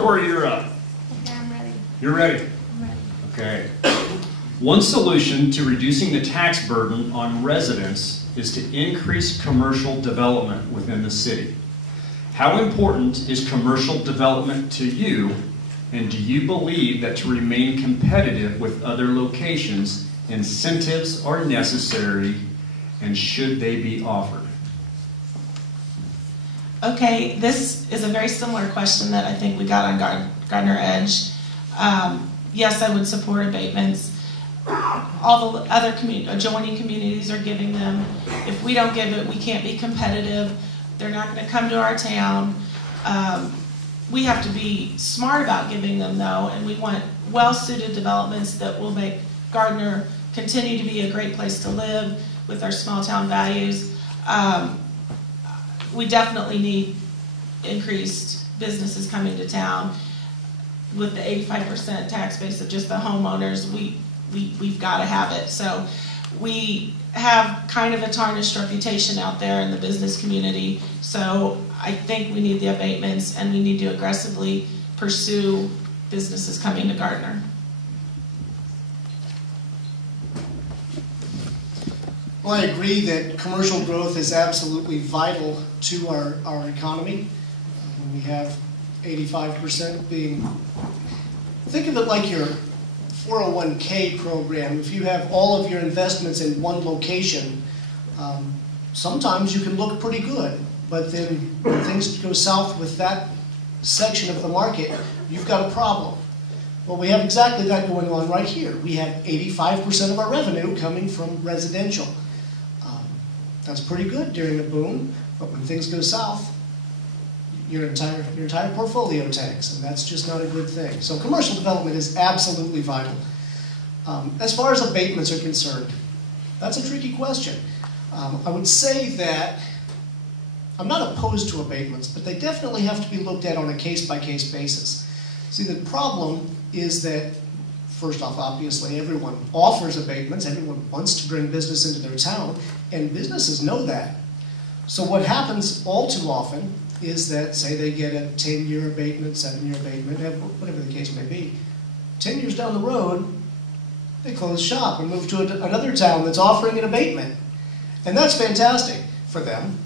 Tori, you're up. Okay, I'm ready. You're ready? I'm ready. Okay. One solution to reducing the tax burden on residents is to increase commercial development within the city. How important is commercial development to you, and do you believe that to remain competitive with other locations, incentives are necessary, and should they be offered? Okay, this is a very similar question that I think we got on Gardner Edge. Yes, I would support abatements. All the other adjoining communities are giving them. If we don't give it, we can't be competitive. They're not going to come to our town. We have to be smart about giving them, though, and we want well-suited developments that will make Gardner continue to be a great place to live with our small town values. We definitely need increased businesses coming to town. With the 85% tax base of just the homeowners, we've got to have it. So we have kind of a tarnished reputation out there in the business community. So I think we need the abatements, and we need to aggressively pursue businesses coming to Gardner. Well, I agree that commercial growth is absolutely vital to our economy. When we have 85% being, think of it like your 401k program. If you have all of your investments in one location, sometimes you can look pretty good, but then when things go south with that section of the market, you've got a problem. Well, we have exactly that going on right here. We have 85% of our revenue coming from residential. That's pretty good during a boom, but when things go south, your entire portfolio tanks, and that's just not a good thing. So commercial development is absolutely vital. As far as abatements are concerned, that's a tricky question. I would say that I'm not opposed to abatements, but they definitely have to be looked at on a case-by-case basis. See, the problem is that, first off, obviously, everyone offers abatements. Everyone wants to bring business into their town, and businesses know that. So what happens all too often is that, say they get a 10-year abatement, 7-year abatement, whatever the case may be. 10 years down the road, they close shop and move to another town that's offering an abatement. And that's fantastic for them.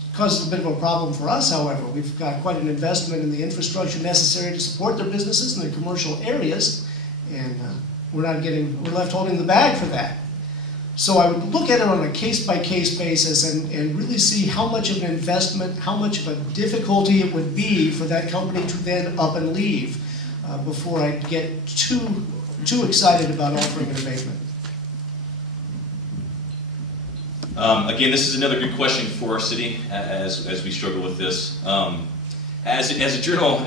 It causes a bit of a problem for us, however. We've got quite an investment in the infrastructure necessary to support their businesses in their commercial areas, and we're left holding the bag for that. So I would look at it on a case-by-case basis and really see how much of an investment, how much of a difficulty it would be for that company to then up and leave before I get too excited about offering an abatement. Again, this is another good question for our city as we struggle with this. As a general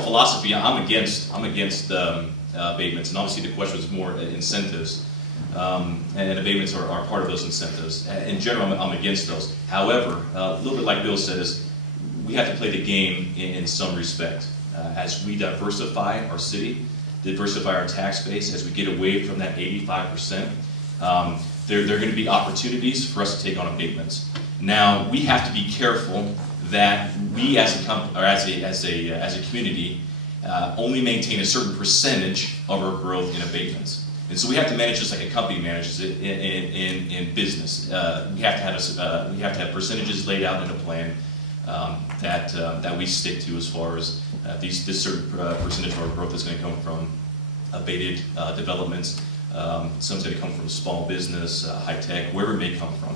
philosophy, I'm against abatements, and obviously the question was more incentives. And abatements are part of those incentives. In general, I'm against those. However, a little bit like Bill says, we have to play the game in some respect. As we diversify our city, diversify our tax base, as we get away from that 85%, there are going to be opportunities for us to take on abatements. Now, we have to be careful that we as a community only maintain a certain percentage of our growth in abatements. And so we have to manage this like a company manages it in business. We have to have percentages laid out in a plan that we stick to as far as this certain percentage of our growth is going to come from abated developments. Some's going to come from small business, high tech, wherever it may come from.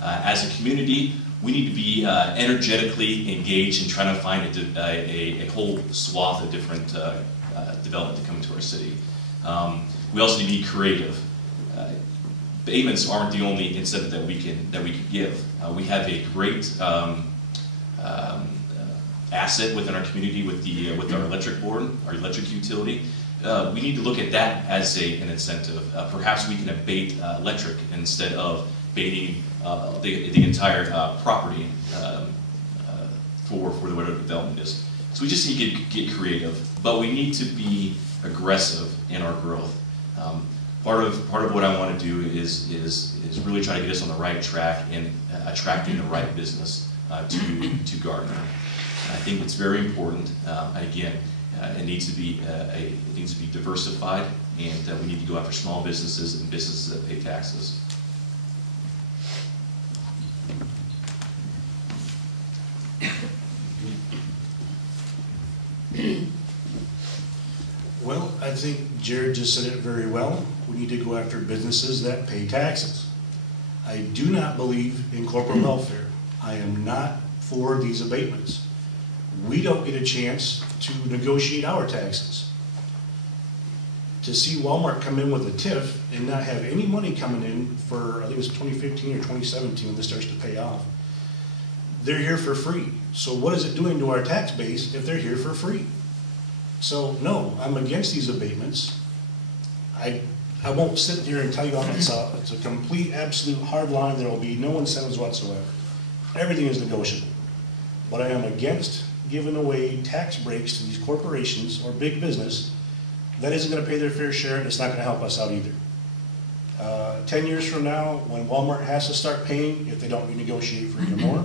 As a community, we need to be energetically engaged in trying to find a whole swath of different development to come into our city. We also need to be creative. Abatements aren't the only incentive that we can give. We have a great asset within our community with our electric board, our electric utility. We need to look at that as an incentive. Perhaps we can abate electric instead of abating the entire property for whatever development is. So we just need to get creative, but we need to be aggressive in our growth. Part of what I want to do is really try to get us on the right track in attracting the right business to Gardner. I think it's very important. Again, It needs to be diversified, and we need to go after small businesses and businesses that pay taxes. Well, I think Jared just said it very well. We need to go after businesses that pay taxes. I do not believe in corporate welfare. I am not for these abatements. We don't get a chance to negotiate our taxes. To see Walmart come in with a TIF and not have any money coming in for, I think it was 2015 or 2017 when this starts to pay off, they're here for free. So what is it doing to our tax base if they're here for free? So no, I'm against these abatements. I won't sit here and tell you it's a complete, absolute hard line. There will be no incentives whatsoever. Everything is negotiable. But I am against giving away tax breaks to these corporations or big business that isn't going to pay their fair share, and it's not going to help us out either. 10 years from now, when Walmart has to start paying, if they don't renegotiate for even more,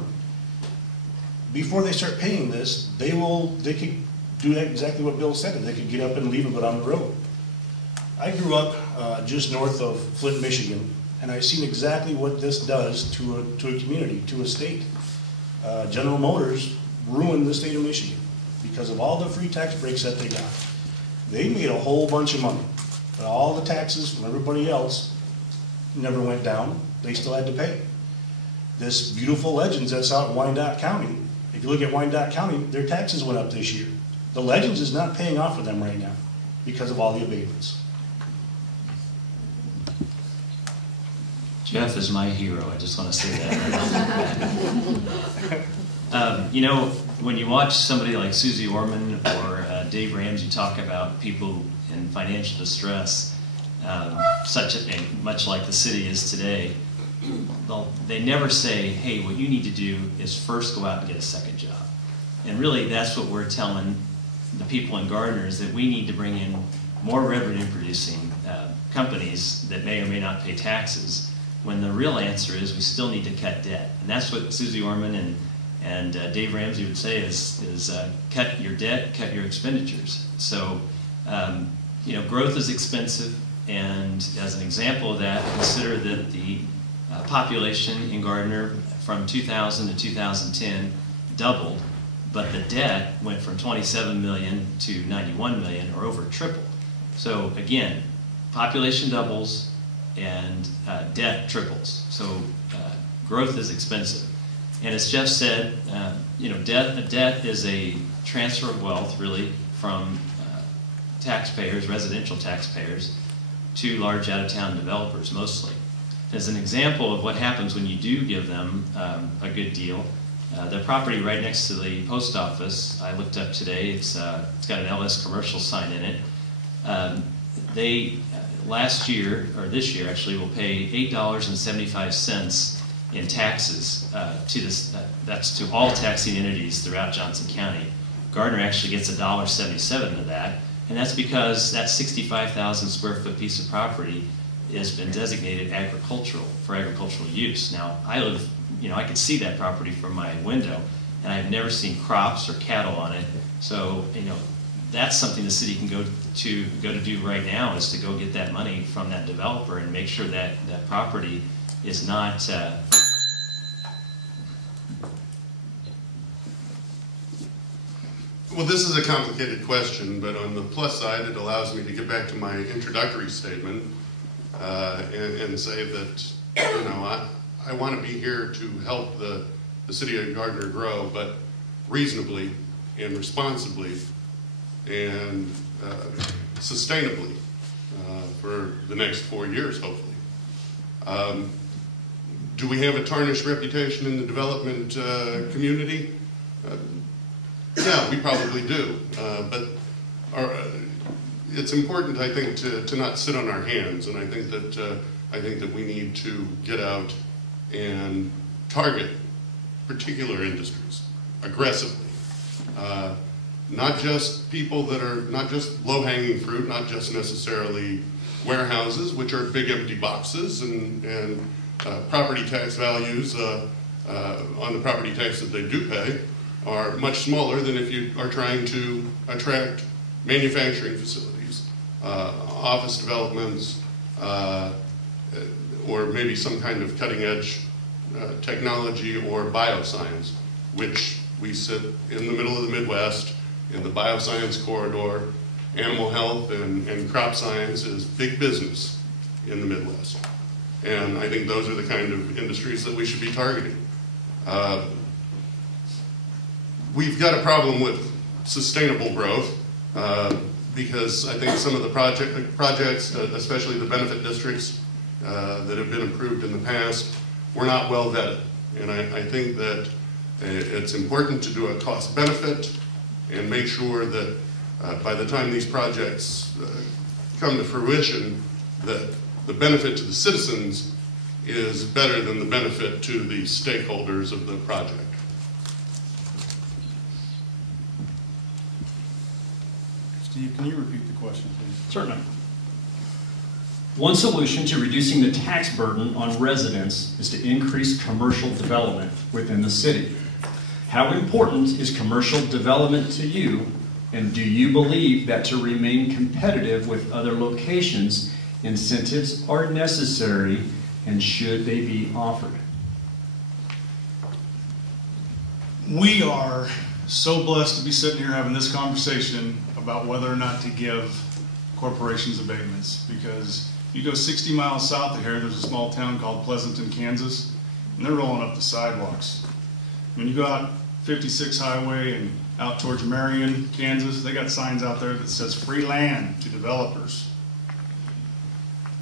before they start paying this, they could do exactly what Bill said. They could get up and leave and go down the road. I grew up just north of Flint, Michigan, and I've seen exactly what this does to a community, to a state. General Motors ruined the state of Michigan because of all the free tax breaks that they got. They made a whole bunch of money, but all the taxes from everybody else never went down. They still had to pay. This beautiful Legends that's out in Wyandotte County, if you look at Wyandotte County, their taxes went up this year. The Legends is not paying off for them right now because of all the abatements. Jeff is my hero. I just want to say that. You know, when you watch somebody like Susie Orman or Dave Ramsey talk about people in financial distress, much like the city is today, they never say, hey, what you need to do is first go out and get a second job. And really, that's what we're telling the people in Gardner, is that we need to bring in more revenue-producing companies that may or may not pay taxes, when the real answer is we still need to cut debt. And that's what Susie Orman and Dave Ramsey would say is cut your debt, cut your expenditures. So, you know, growth is expensive, and as an example of that, consider that the population in Gardner from 2000 to 2010 doubled, but the debt went from 27 million to 91 million, or over tripled. So again, population doubles and debt triples. So growth is expensive. And as Jeff said, you know, debt is a transfer of wealth, really, from taxpayers, residential taxpayers, to large out-of-town developers, mostly. As an example of what happens when you do give them a good deal, the property right next to the post office, I looked up today, it's got an LS Commercial sign in it. They, last year, or this year actually, will pay $8.75 in taxes to this, that's to all taxing entities throughout Johnson County. Gardner actually gets $1.77 of that, and that's because that 65,000 square foot piece of property has been designated agricultural, for agricultural use. Now, I live, you know, I can see that property from my window, and I've never seen crops or cattle on it. So, you know, that's something the city can go to do right now, is to go get that money from that developer and make sure that that property is not Well, this is a complicated question, but on the plus side, it allows me to get back to my introductory statement and say that, you know, I want to be here to help the city of Gardner grow, but reasonably and responsibly and sustainably for the next 4 years, hopefully. Do we have a tarnished reputation in the development community? Yeah, we probably do, but it's important, I think, to not sit on our hands, and I think that we need to get out and target particular industries aggressively. Not just people that are, not just low-hanging fruit, not just necessarily warehouses, which are big empty boxes, and property tax values on the property tax that they do pay are much smaller than if you are trying to attract manufacturing facilities, office developments, or maybe some kind of cutting-edge technology or bioscience, which we sit in the middle of the Midwest in the bioscience corridor. Animal health and crop science is big business in the Midwest. And I think those are the kind of industries that we should be targeting. We've got a problem with sustainable growth because I think some of the projects, especially the benefit districts that have been approved in the past, were not well vetted. And I think that it's important to do a cost benefit and make sure that by the time these projects come to fruition, that the benefit to the citizens is better than the benefit to the stakeholders of the project. Steve, can you repeat the question, please? Certainly. One solution to reducing the tax burden on residents is to increase commercial development within the city. How important is commercial development to you, and do you believe that to remain competitive with other locations, incentives are necessary, and should they be offered? We are so blessed to be sitting here having this conversation about whether or not to give corporations abatements, because you go 60 miles south of here, there's a small town called Pleasanton, Kansas, and they're rolling up the sidewalks. When you go out 56 Highway and out towards Marion, Kansas, they got signs out there that says free land to developers.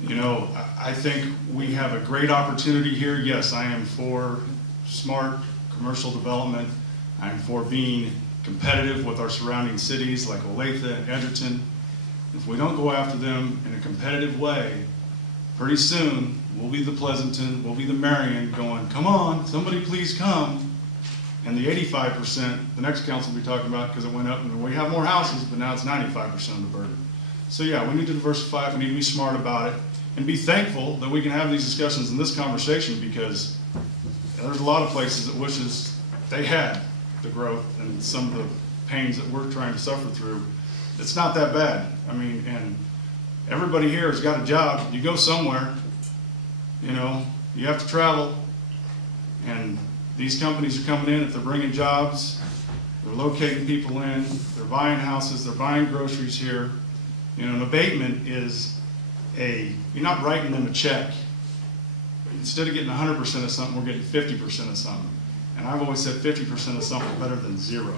You know, I think we have a great opportunity here. Yes, I am for smart commercial development. I'm for being competitive with our surrounding cities like Olathe and Edgerton. If we don't go after them in a competitive way, pretty soon we'll be the Pleasanton, we'll be the Marion going, come on, somebody please come. And the 85%, the next council will be talking about, because it went up and we have more houses, but now it's 95% of the burden. So yeah, we need to diversify, we need to be smart about it, and be thankful that we can have these discussions in this conversation, because there's a lot of places that wishes they had the growth and some of the pains that we're trying to suffer through. It's not that bad. I mean, and everybody here has got a job. You go somewhere, you know, you have to travel, and these companies are coming in, if they're bringing jobs, they're locating people in, they're buying houses, they're buying groceries here. You know, an abatement is you're not writing them a check. Instead of getting 100% of something, we're getting 50% of something. And I've always said 50% of something is better than zero.